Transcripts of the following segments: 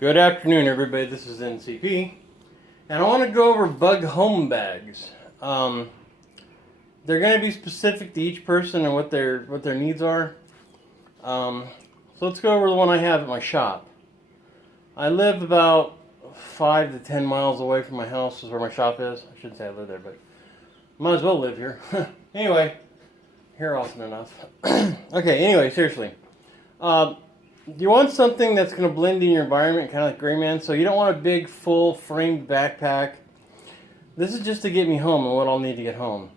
Good afternoon, everybody. This is NCP, and I want to go over bug home bags. They're going to be specific to each person and what their needs are. So let's go over the one I have at my shop. I live about 5 to 10 miles away from my house. Is where my shop is. I shouldn't say I live there, but might as well live here. Anyway, here often enough. Okay. Anyway, seriously. You want something that's going to blend in your environment, kind of like Gray Man. So you don't want a big, full framed backpack. This is just to get me home and what I'll need to get home.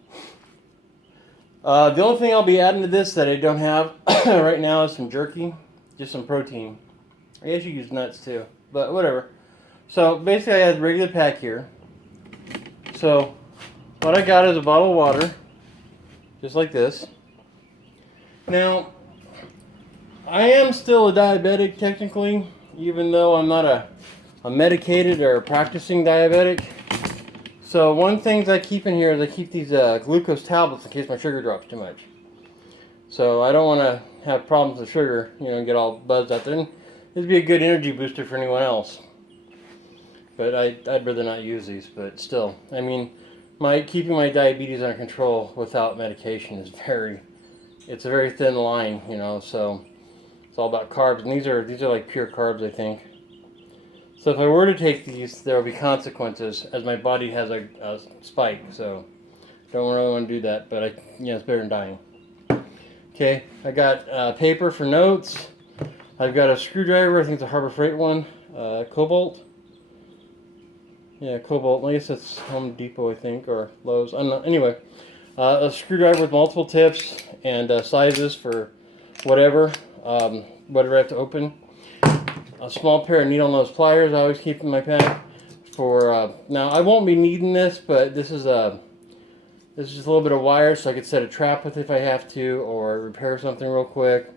The only thing I'll be adding to this that I don't have right now is some jerky, just some protein. I guess you use nuts too, but whatever. So basically I have a regular pack here. So what I got is a bottle of water, just like this. Now, I am still a diabetic technically, even though I'm not a medicated or practicing diabetic. So one thing I keep in here is I keep these glucose tablets in case my sugar drops too much. So I don't want to have problems with sugar, get all buzzed out there. And this would be a good energy booster for anyone else. But I'd rather not use these, but still. I mean, keeping my diabetes under control without medication is it's a very thin line, so it's all about carbs, and these are like pure carbs, I think. So if I were to take these, there will be consequences, as my body has a spike. So don't really want to do that, but it's better than dying. Okay, I got paper for notes. I've got a screwdriver. I think it's a Harbor Freight one. Cobalt. Yeah, Cobalt. I guess that's Home Depot, I think, or Lowe's. I don't know. Anyway, a screwdriver with multiple tips and sizes for whatever I have to open. A small pair of needle nose pliers I always keep in my pack. Now I won't be needing this, but this is just a little bit of wire, so I could set a trap with it if I have to, or repair something real quick.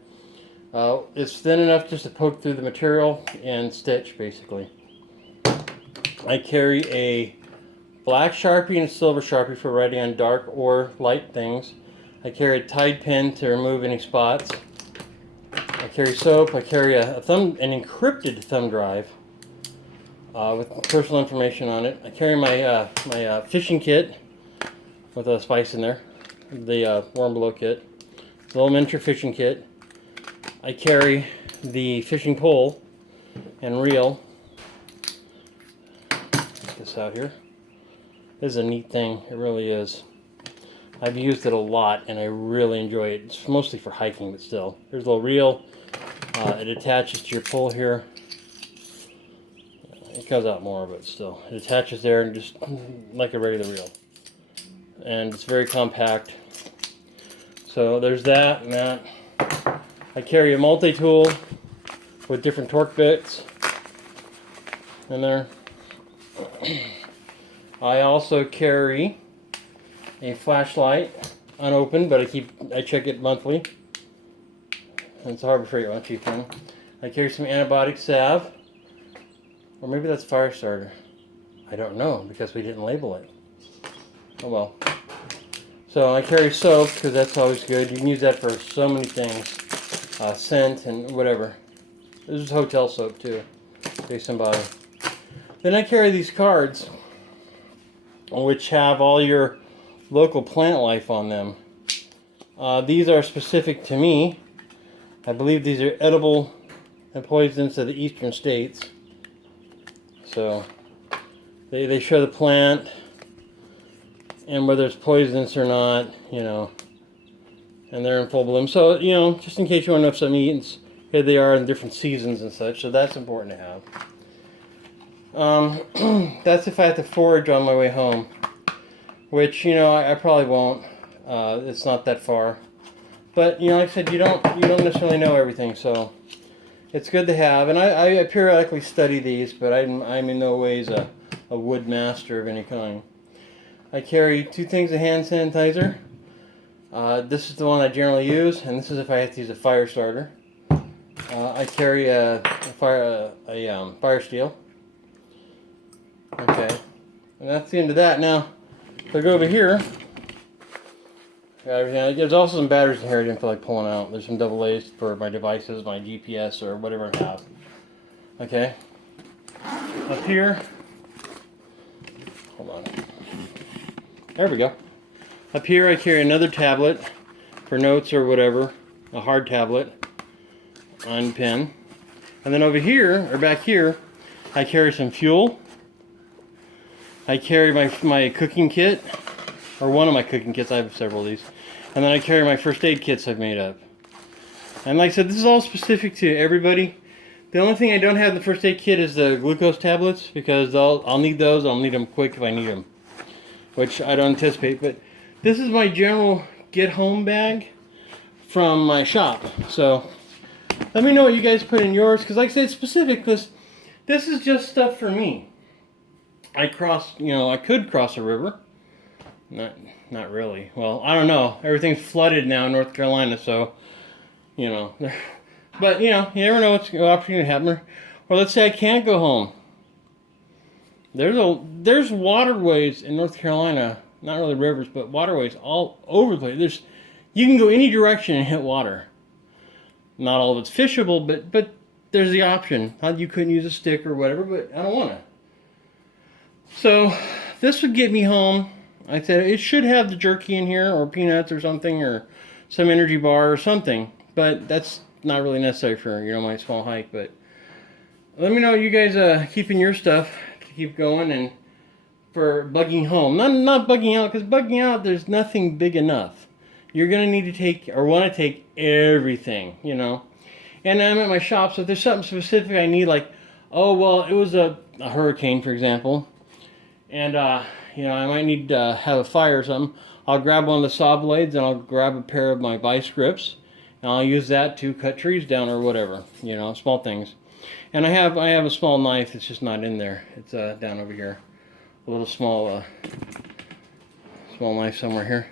It's thin enough just to poke through the material and stitch, basically. I carry a black Sharpie and a silver Sharpie for writing on dark or light things. I carry a Tide pen to remove any spots. I carry soap. I carry an encrypted thumb drive with personal information on it. I carry my fishing kit with a spice in there, the Warm Below kit, the little miniature fishing kit. I carry the fishing pole and reel. Get this out here. This is a neat thing. It really is. I've used it a lot and I really enjoy it. It's mostly for hiking, but still. There's a little reel. It attaches to your pole here. It comes out more, but still. It attaches there and just like a regular reel. And it's very compact. So there's that and that. I carry a multi-tool with different torque bits in there. I also carry a flashlight, unopened, but I check it monthly. And it's a Harbor Freight one, cheap one. I carry some antibiotic salve, or maybe that's fire starter. I don't know because we didn't label it. Oh well. So I carry soap because that's always good. You can use that for so many things, scent and whatever. This is hotel soap too, in case somebody. Then I carry these cards, which have all your local plant life on them. These are specific to me. I believe these are edible and poisonous to the eastern states. So they show the plant and whether it's poisonous or not, and they're in full bloom. So, just in case you want to know if something eats, here they are in different seasons and such, so that's important to have. That's if I have to forage on my way home. Which, I probably won't. It's not that far. But, like I said, you don't necessarily know everything, so it's good to have. And I periodically study these, but I'm in no ways a wood master of any kind. I carry 2 things of hand sanitizer. This is the one I generally use, and this is if I have to use a fire starter. I carry a fire steel. Okay, and that's the end of that. Now, if I go over here, got everything. There's also some batteries in here I didn't feel like pulling out. There's some AA for my devices, my GPS, or whatever I have. Okay. Up here, hold on. There we go. Up here I carry another tablet for notes or whatever, a hard tablet on pen. And then over here, or back here, I carry some fuel. I carry my cooking kit, or one of my cooking kits. I have several of these. And then I carry my first aid kits I've made up. And like I said, this is all specific to everybody. The only thing I don't have in the first aid kit is the glucose tablets, because I'll need those. I'll need them quick if I need them, which I don't anticipate. But this is my general get home bag from my shop. So let me know what you guys put in yours, because like I said, it's specific, because this is just stuff for me. I could cross a river. Not really. Well, I don't know. Everything's flooded now in North Carolina, so, you know. But, you know, you never know what's opportunity to happen. Or let's say I can't go home. There's waterways in North Carolina, not really rivers, but waterways all over the place. You can go any direction and hit water. Not all of it's fishable, but there's the option. You couldn't use a stick or whatever, but I don't want to. So this would get me home. I said it should have the jerky in here, or peanuts or something, or some energy bar or something, but that's not really necessary for, you know, my small hike. But let me know you guys keep in your stuff to keep going, and for bugging home. Not bugging out, because bugging out, there's nothing big enough. You're going to need to take, or want to take, everything, you know. And I'm at my shop, so if there's something specific I need, like, oh, well, it was a hurricane, for example, and, you know, I might need to have a fire or something, I'll grab one of the saw blades, and I'll grab a pair of my vice grips, and I'll use that to cut trees down or whatever, you know, small things. And I have a small knife, it's just not in there. It's down over here. A little small knife somewhere here.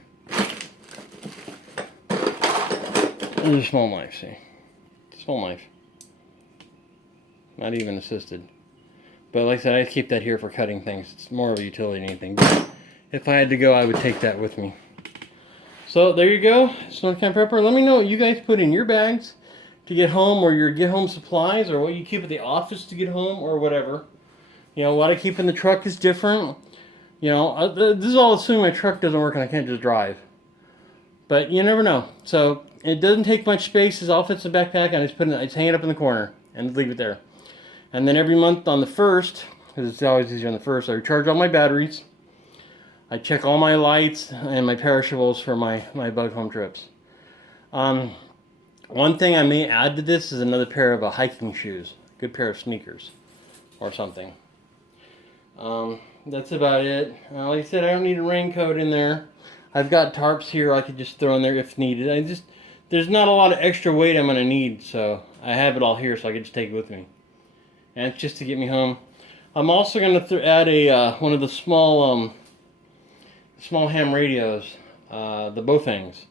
There's a small knife, see? Small knife. Not even assisted. But like I said, I keep that here for cutting things. It's more of a utility than anything. But if I had to go, I would take that with me. So there you go. Snow Camp Prepper. Let me know what you guys put in your bags to get home, or your get home supplies, or what you keep at the office to get home, or whatever. You know, what I keep in the truck is different. You know, this is all assuming my truck doesn't work and I can't just drive. But you never know. So it doesn't take much space. It all fits in the backpack, and I just hang it up in the corner and leave it there. And then every month on the 1st, because it's always easier on the 1st, I recharge all my batteries. I check all my lights and my perishables for my bug home trips. One thing I may add to this is another pair of hiking shoes. A good pair of sneakers or something. That's about it. Like I said, I don't need a raincoat in there. I've got tarps here I could just throw in there if needed. There's not a lot of extra weight I'm going to need, so I have it all here so I can just take it with me. And it's just to get me home. I'm also going to add one of the small ham radios, the Bofengs.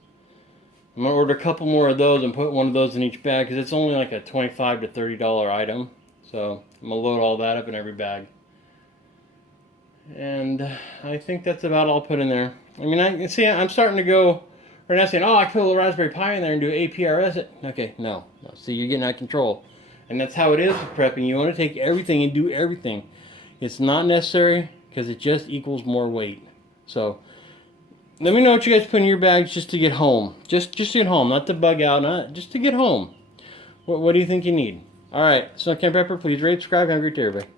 I'm going to order a couple more of those and put one of those in each bag, because it's only like a $25 to $30 item. So I'm going to load all that up in every bag. And I think that's about all put in there. I mean, I'm starting to go, right now saying, oh, I could put a Raspberry Pi in there and do APRS. Okay, no. See, you're getting out of control. And that's how it is with prepping. You want to take everything and do everything. It's not necessary, because it just equals more weight. So let me know what you guys put in your bags just to get home. Just to get home, not to bug out, just to get home. What do you think you need? All right, so Camp Pepper, please rate, subscribe, have a great day, everybody.